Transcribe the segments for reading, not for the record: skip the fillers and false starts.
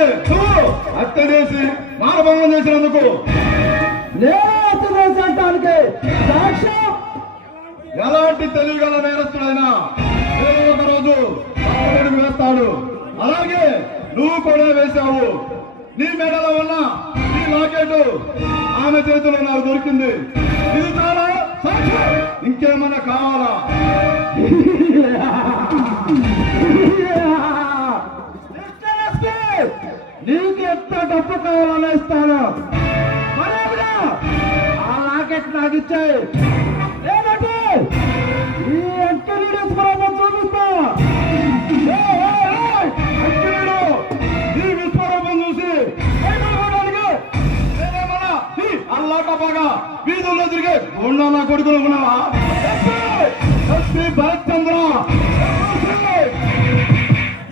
అలాగే నువ్వు హత్య చేసి మానభంగం చేసినందుకు అంటానికి సాక్ష్యం ఎలాంటి తెలియగల నేరస్తుడైనా ఒక రోజు వేస్తాడు. అలాగే నువ్వు కూడా వేశావు. నీ మెడల వల్ల నీ లాకెట్ ఆమె చేతిలో నాకు దొరికింది. ఇది చాలా సాక్ష్యం. ఇంకేమన్నా కావాలా? నీకు ఎంత డబ్బు కావాలని ఇస్తాను. ఆ లాకెట్ నాకు ఇచ్చాయి. లేదంటే ఈ అంకెలు చూపిస్తా. నీ విశ్వరూపం చూసి అల్లాక బాగా వీధుల్లో తిరిగే ఉన్న నా కొడుకులు ఉన్నావా? భరత్ చంద్ర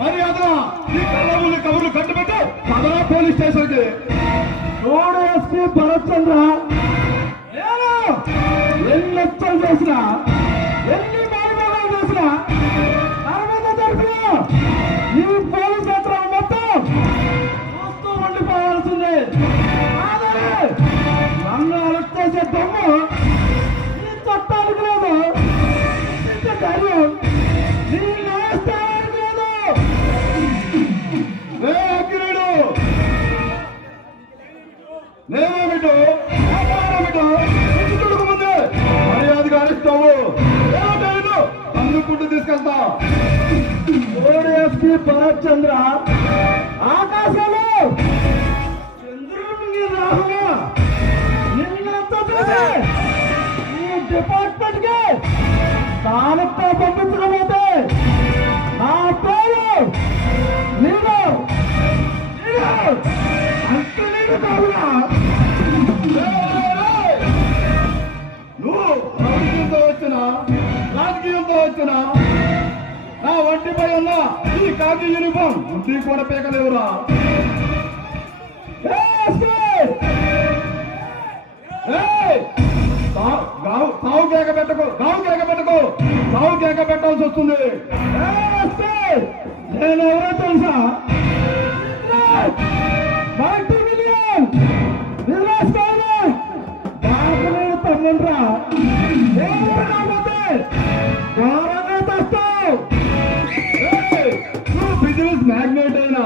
మరి అదనా ఈ కళ్ళ కబుర్లు కట్టుబెట్టి అదనా పోలీస్ స్టేషన్కి చూడు. ఎస్పీ భరత్ చంద్ర, నేను ఎన్ని లక్షలు చేసినా, ఎన్ని మానవాళ్ళు చేసినా ఈ పోలీస్ యంత్రం మొత్తం చూస్తూ ఉండిపోవాల్సిందే. నన్ను అరెస్ట్ చేసే దమ్ము ఈ చట్టానికి లేదు. ధైర్యం నీ న్యాయస్థానానికి లేదు. నేనేమిటో ముందే మర్యాదగా అరిస్తావు. అందుకుంటూ తీసుకెళ్తా. ఎస్పీ భరత్ చంద్ర, ఆకాశంలో చంద్రుడికి రాహుగా నిన్నంతా చూసి ఈ డిపార్ట్మెంట్ కి తాలూకా పంపించకపోతే నా పేరు నీడు అంత నీడు కాదుగా. నువ్వు రాజకీయంతో వచ్చినా నా ఒంటిపై ఉన్న ఈ కాకి యూనిఫామ్ ఇంటి కూడా పేకలేవురా. సావు కేక పెట్టకు, సావు కేక పెట్టాల్సి వస్తుంది. నేను ఎవరో తెలుసా? తమ్ముండ్రా ఘోరంగా తెస్తావు. బిజినెస్ మ్యాగ్నెట్ అయినా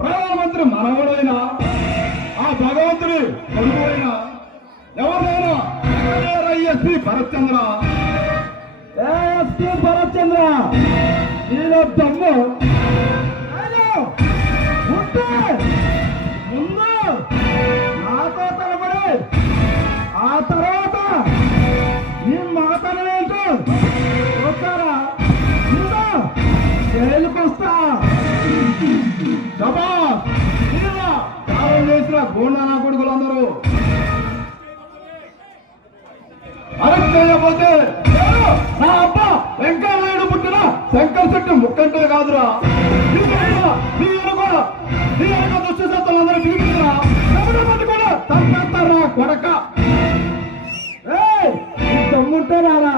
ప్రధానమంత్రి మనవడైనా ఆ భగవంతుడి కొడుకు అయినా ఎవరైనా ఎస్పీ భరత్ చంద్ర, ఎస్పీ భరత్ చంద్ర, నీలో దమ్ము ఉంటే ముందు నాతో తలబడి ఆ తర్వాత నీ మగతనం ఏంటో చూస్తారా? జైలుకు వస్తా. కాలం చేసిన గోండా నా కొడుకులందరూ అరెస్ట్ చేయకపోతే నా అబ్బా వెంకయ్యనాయుడు పుట్టిన శంకర్ చెట్టు ముక్కంటే కాదురా. నీ వెనుక దుష్టి సత్తులందరూ పిలిపించరా. కూడా తప్పేస్తారా కొడక. దమ్ముంటే రారా.